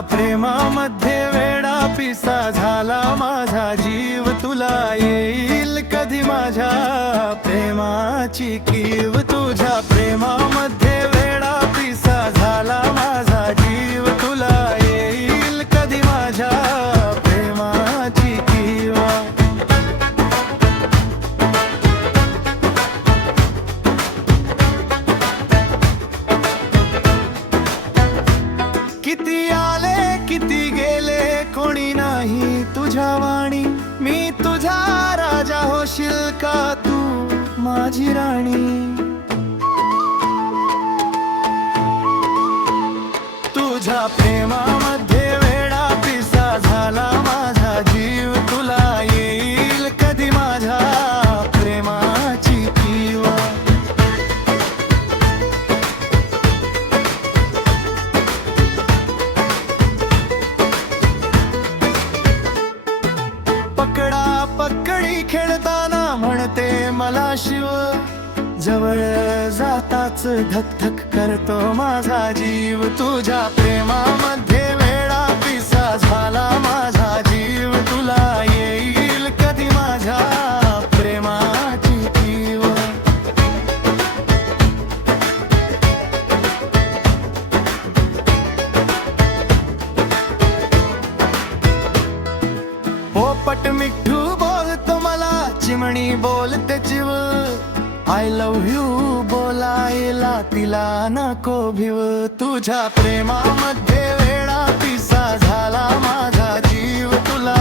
प्रेमामध्ये वेडा पिसा झाला माझा जीव, तुला येईल कधी माझ्या प्रेमाची कीव. तुझ्या प्रेमामध्ये वेडा पिसा झाला माझा जीव, तुला येईल कधी माझ्या प्रेमाची कीव. किती आले किती गेले कोणी नाही तुझ्या वाणी, मी तुझा राजा होशील का तू माझी राणी. तुझ्या प्रेमामध्ये वेडा पिसा झाला माझा जीव, तुला येईल कधी माझ्या प्रेमाची कीव. पकडा पकडी खेळताना म्हणते मला शिव, जवळ जाताच धक धक करतो माझा जीव. तुझ्या प्रेमामध्ये वेडा पिसा झाला माझा जीव, तुला येईल कधी माझ्या प्रेमाची कीव. पोपट मिठू बोलतो मला, चिमणी बोलते चिव, आय लव्ह यू बोलायला तिला नको भीव. तुझ्या प्रेमामध्ये वेडा पिसा झाला माझा जीव, तुला